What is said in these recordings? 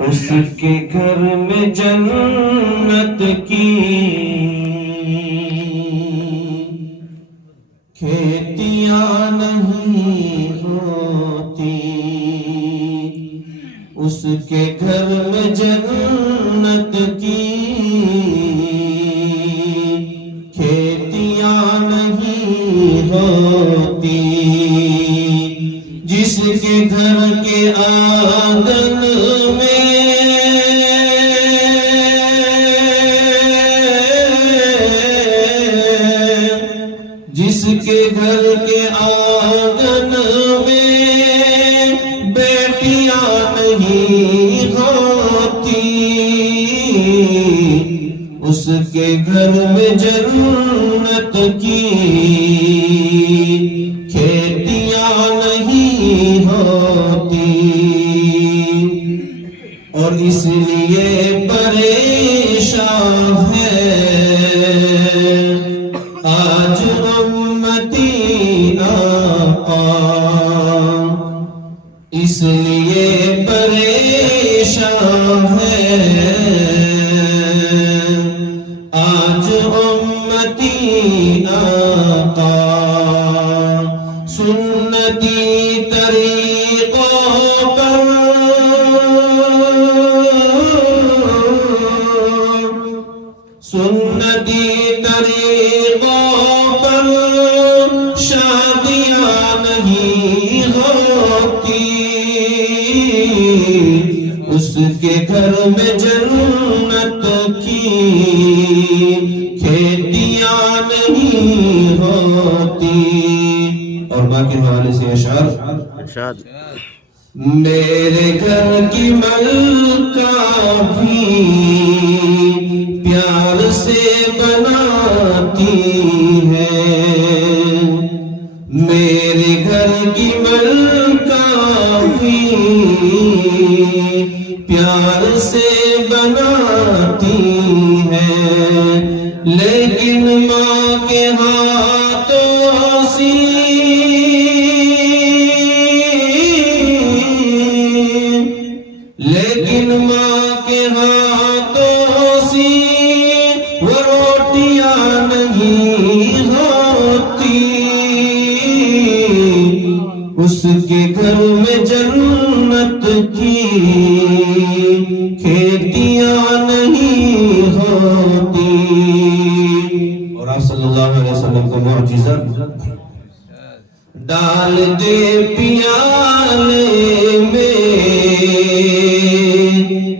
اس کے گھر میں جنت کی کھیتیاں نہیں ہوتی، اس کے گھر میں جنت کی کھیتیاں نہیں ہوتی، جس کے گھر کے آنگن میں جس کے گھر کے آنگن میں بیٹیاں نہیں ہوتی، اس کے گھر میں جنت کی کھیتیاں نہیں ہوتی، اور اس لیے پریشان ہے آج امتی آقا، اس لیے پریشان ہے آج امتی آقا، سنتی طریقوں پر سنتی طریقوں پر شادیاں نہیں ہوتی، اس کے گھر میں جنت کی کھیتیاں نہیں ہوتی۔ اور باقی حوالے سے ارشاد، میرے گھر کی ملکہ بھی پیار سے بناتی ہے، میرے گھر کی ملکہ بھی پیار سے بناتی ہے، لیکن ماں کے ہاتھوں سے لیکن ماں کے ہاتھوں سے وہ روٹیاں نہیں ہوتی، اس کے گھر میں جنت کی کھیتیاں نہیں ہوتی۔ اور آپ صلی اللہ علیہ وسلم کو معجزہ ڈال دے پیالے میں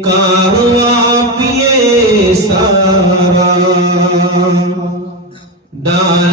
کارواں پیے سارا، ڈال